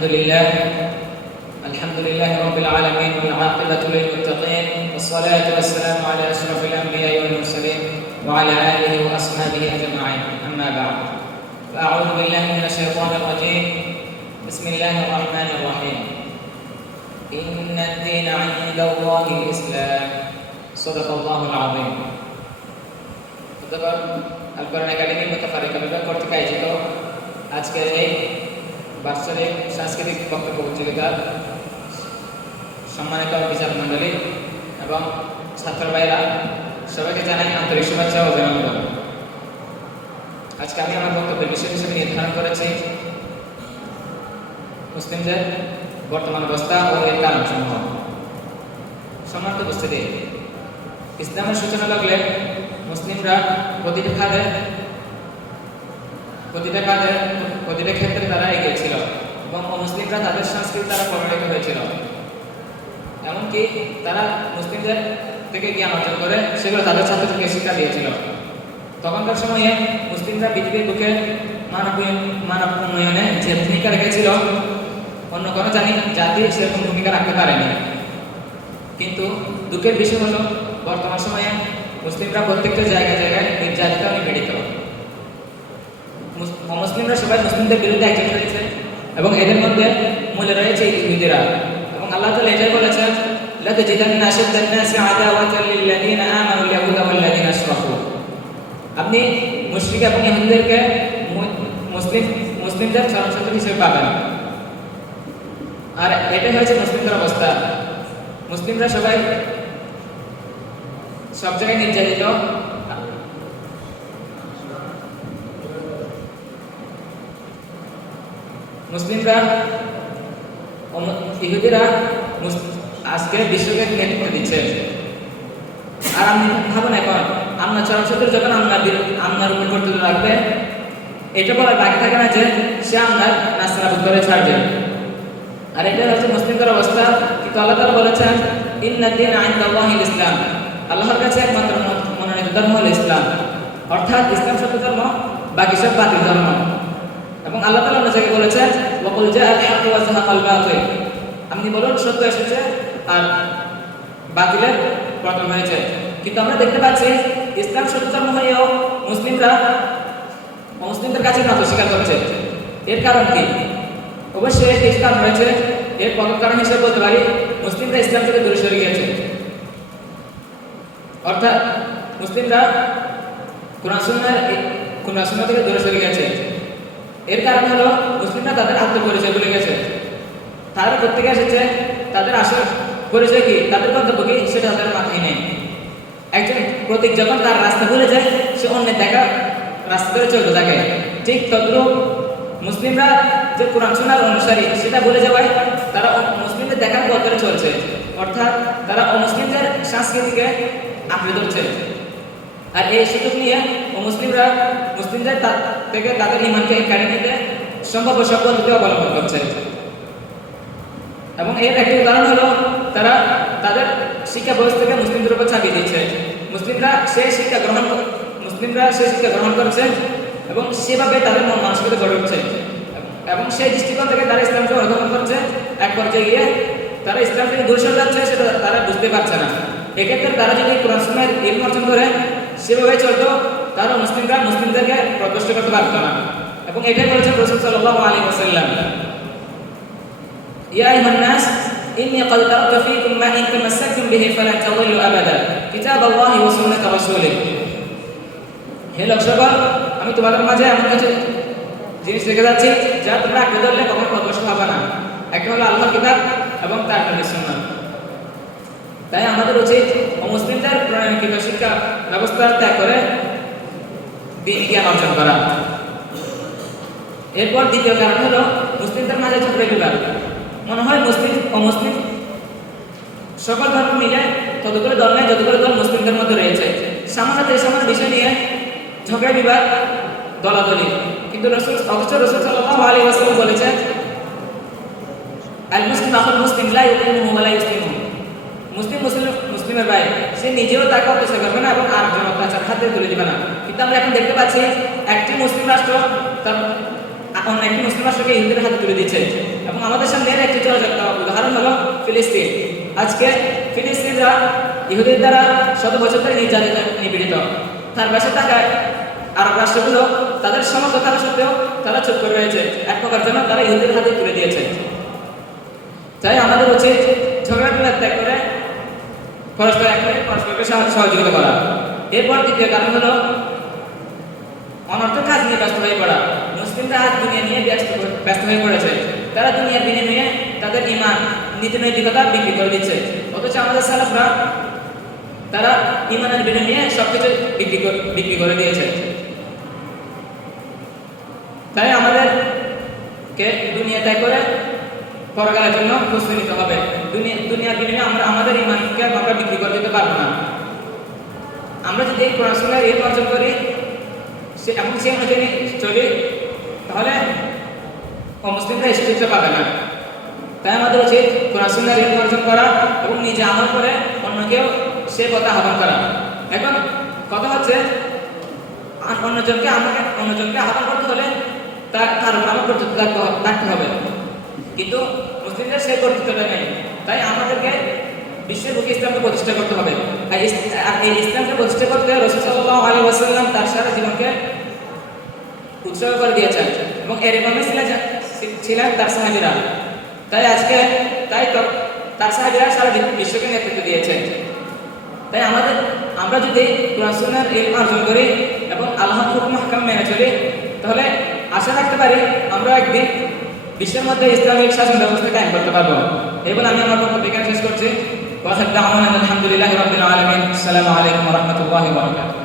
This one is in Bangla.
الحمد لله رب العالمين والعاقبة للمتقين والصلاة والسلام على أشرف الأنبياء والمرسلين وعلى آله وأصحابه أجمعين أما بعد فأعوذ بالله من الشيطان الرجيم بسم الله الرحمن الرحيم إن الدين عند الله الإسلام صدق الله العظيم القرآن الكريم متفرقة বিভাগ কর্তৃক আয়োজিত আজকের এই বার্ষিক সাংস্কৃতিক বক্তব্য প্রতিযোগিতার সম্মানিত বিচারক মণ্ডলী এবং ছাত্র ভাইরা সবাইকে জানাই আন্তরিক শুভেচ্ছা ও অভিনন্দন। আজকে আমি আমার বক্তব্যের বিষয় হিসেবে নির্ধারণ করেছি মুসলিমদের বর্তমান অবস্থা ও এর কারণসমূহ। সম্মানিত উপস্থিতি, ইসলামের সূচনা লাগলে মুসলিমরা প্রতিটা ক্ষেত্রে তারা এগিয়ে ছিল এবং মুসলিমরা তাদের সংস্কৃতি দ্বারা প্রভাবিত হয়েছিল। এমনকি তারা মুসলিমদের থেকে জ্ঞান অর্জন করে সেগুলো তাদের ছাত্রদেরকে শিক্ষা দিয়েছিল। তখনকার সময়ে মুসলিমরা পৃথিবীর বুকে মানব উন্নয়নে যে ভূমিকা রেখেছিল অন্য কোনো জাতি সেরকম ভূমিকা রাখতে পারেনি। কিন্তু দুঃখের বিষয় হলো বর্তমান সময়ে মুসলিমরা প্রত্যেকটা জায়গায় নির্যাতিত ও নিপীড়িত। মুসলিমরা সবাই মুসলিমদের বিরুদ্ধে একজন হয়েছে এবং এদের মধ্যে মূলে রয়েছে ইহুদিরা। এবং আল্লাহ তাআলা এটাই বলেছেন, লাতাজিদান্না আশাদ্দান নাসি আদাওয়াতাল লিল্লাযিনা আমানুল ইয়াহুদা ওয়াল লাযিনা আশরাকু। আপনি মুশরিক এবং ইহুদিদেরকে মুসলিমদের চরম শত্রু হিসেবে পাবেন। আর এটাই হয়েছে মুসলিমদের অবস্থা। মুসলিমরা সবাই সব জায়গায় নির্যাতিত। মুসলিমরা ইহুদিরা আজকে বিশ্বকে নেতৃত্ব দিচ্ছে। আর আপনি ভাবেন এখন আপনার চরম শত্রু যখন আপনার উপর কর্তৃত্ব রাখবে, এটা বলার বাকি থাকে না যে সে আপনার নাস্তানাবুদ করে ছাড়বে। আর এটা হচ্ছে মুসলিমদের অবস্থা। কিন্তু আল্লাহ তাআলা বলেছেন, ইন্নাদ দীনা ইনদাল্লাহিল ইসলাম। আল্লাহর কাছে একমাত্র মনোনীত ধর্ম হলো ইসলাম, অর্থাৎ ইসলাম সত্য ধর্ম, বাকি সব বাতিল ধর্ম। এবং আল্লাহ তাআলা অন্য জায়গায় বলেছেন, ওয়াকুল জাআল হাক্কু ওয়া যাহাকাল বাতিল। আপনি বলুন সত্য এসেছে আর বাতিলের পতন হয়েছে। কিন্তু আমরা দেখতে পাচ্ছি ইসলাম সত্য ধর্ম হয়েও মুসলিমদের কাছে নত স্বীকার করছে। এর কারণ কি? অবশ্যই এই কারণ রয়েছে। এর প্রথম কারণ হিসেবে বলতে পারি মুসলিমরা ইসলাম থেকে দূরে সরে গিয়েছে। অর্থাৎ মুসলিমরা কুরআন সুন্নাহ থেকে দূরে সরে গেছে। এর কারণ হলো মুসলিমরা তাদের আত্মপরিচয় ভুলে গেছে। তারা প্রত্যেকে এসেছে, তাদের আসল পরিচয় কি, তাদের গন্তব্য কি, সেটা তাদের মাথায় নেই। একজন প্রতীক যখন তার রাস্তা ভুলে যায়, সে অন্যের দেখা রাস্তা ধরে চলতে থাকে। ঠিক তদ্রূপ মুসলিমরা যে কুরআন সুন্নাহর অনুসারী সেটা ভুলে যাওয়ায় তারা মুসলিমদের দেখার পথ ধরে চলছে। অর্থাৎ তারা অমুসলিমদের সংস্কৃতিকে আঁকড়ে ধরছে। আর এই সুযোগ নিয়ে মুসলিমরা মুসলিমদের থেকে তাদের ঈমানকে কেড়ে নিতে সম্ভাব্য সব পদ্ধতি অবলম্বন করছে। এবং এর একটি উদাহরণ হলো তারা তাদের শিক্ষা ব্যবস্থাকে মুসলিমদের উপর চাপিয়ে দিচ্ছে। মুসলিমরা সেই শিক্ষা গ্রহণ করছে এবং সেভাবে তাদের মন মানসিকতা গড়ে উঠছে এবং সেই দৃষ্টিকোণ থেকে তারা ইসলামকে অধ্যয়ন করছে। এক পর্যায়ে গিয়ে তারা ইসলাম থেকে দূরে সরে যাচ্ছে, সেটা তারা বুঝতে পারছে না। এক্ষেত্রে তারা যদি কোরআন সুন্নাহর ইলম অর্জন করে সেভাবে চলতো, তারা মুসলিমদেরকে প্রদর্শ করতে পারতো না। এবং এটাই বলেছেন রাসূল সাল্লাল্লাহু আলাইহি ওয়াসাল্লাম, ইয়া আইয়ুহান নাস ইন্নী ক্বাদ তারাকতু ফীকুম মা ইন তামাসসাকতুম বিহি ফালান তাদিল্লু আবাদা কিতাবাল্লাহি ওয়া সুন্নাতা রাসূলিহি। হে লোক সকল, আমি তোমাদের মাঝে এমন কিছু জিনিস রেখে যাচ্ছি যা তোমরা আঁকড়ে ধরলে কখনো পথভ্রষ্ট হবে না। একটা হলো আল্লাহর কিতাব এবং তার নবীর সুন্নাহ। তাই আমাদের উচিত মুসলিমদের প্রণয়নকৃত শিক্ষা ব্যবস্থা ত্যাগ করে দ্বীন জ্ঞান অর্জন করা। এরপর দ্বিতীয় কারণ হলো মুসলিমদের মাঝে ঝগড়া বিবাদ। মনে হয় মুসলিম অমুসলিম সকল ধর্ম মিলে ততগুলো দল নেই যতগুলো দল মুসলিমদের মধ্যে রয়েছে। সামান্য বিষয় নিয়ে ঝগড়া বিবাদ, দলাদলি। কিন্তু রাসূল সাল্লাল্লাহু আলাইহি ওয়াসাল্লাম বলেছেন, আল মুসলিম আখুল মুসলিম লা ইউকিমুহু ওয়া লা ইসলিমুহু। মুসলিমের ভাই, সে নিজেও তাকে অত্যাচার করবে না এবং আরেকজন অত্যাচার হাতে তুলে দিবে না। কিন্তু আমরা এখন দেখতে পাচ্ছি একটি মুসলিম রাষ্ট্র তার অন্য একটি মুসলিম রাষ্ট্রকে ইহুদিদের হাতে তুলে দিচ্ছে। এবং আমাদের সামনে এর একটি উদাহরণ হলো ফিলিস্তিন। আজকে ফিলিস্তিনরা ইহুদির দ্বারা শত বছর ধরে নির্যাতিত নিপীড়িত। তার পাশে থাকা আরব রাষ্ট্রগুলো তাদের সমস্ত থাকা সত্ত্বেও তারা চুপ করে রয়েছে, এক প্রকার যেন তারা ইহুদিদের হাতে তুলে দিয়েছে। তাই আমাদের উচিত ঝগড়া বিবাদ ত্যাগ করে পরস্পরকে সহযোগিতা করা। এরপর দ্বিতীয় কারণ হলো অনর্থক কাজ নিয়ে ব্যস্ত হয়ে পড়া। মুসলিমরা আজ দুনিয়া নিয়ে ব্যস্ত হয়ে পড়েছে। তারা দুনিয়ার বিনিময়ে তাদের ঈমান, নীতি নৈতিকতা বিক্রি করে দিচ্ছে। অথচ আমাদের সালাফরা তারা ঈমানের বিনিময়ে সবকিছু বিক্রি করে দিয়েছে। তাই আমাদেরকে দুনিয়া ত্যাগ করে পরকালের জন্য প্রস্তুতি নিতে হবে। দুনিয়ার বিনিময়ে আমরা আমাদের ঈমানকে আমরা বিক্রি করে দিতে পারবো না। আমরা যদি এই কোরআন সুন্নাহর ইলম অর্জন করি এবং সে অনুযায়ী চলি, তাহলে অমুসলিমরা এই সুযোগটা পাবে না। তাই আমাদের উচিত কোরআন সুন্নাহর ইলম অর্জন করা এবং নিজে আমল করে অন্যকেও সে কথা আহ্বান করা। এখন কথা হচ্ছে অন্যজনকে আহ্বান করতে হলে তার উপর কর্তৃত্ব থাকতে হবে, কিন্তু মুসলিমদের সেই কর্তৃত্বটা নেই। তাই আমাদেরকে বিশ্বের বুকে ইসলামকে প্রতিষ্ঠা করতে হবে। আর এই ইসলামকে প্রতিষ্ঠা করতে রাসূল সাল্লাল্লাহু আলাইহি ওয়াসাল্লাম তার সারা জীবনকে উৎসর্গ করে দিয়েছেন এবং এর ইমামই ছিলেন তার সাহাবীরা। তাই তার সাহাবীরা সারা বিশ্বকে নেতৃত্ব দিয়েছেন। তাই আমরা যদি কোরআন সুন্নাহর ইলম অর্জন করি এবং আল্লাহর হুকুম আহকাম মেনে চলি, তাহলে আশা রাখতে পারি আমরা একদিন বিশ্বের মধ্যে ইসলামিক শাসন ব্যবস্থা কায়েম করতে পারবো। এই বলে আমি আমার বক্তব্য এখানে শেষ করছি। ওয়া সাল্লাল্লাহু আলহামদুলিল্লাহি রাব্বিল আলামিন। আসসালামু আলাইকুম ওয়া রাহমাতুল্লাহি ওয়া বারাকাতুহু।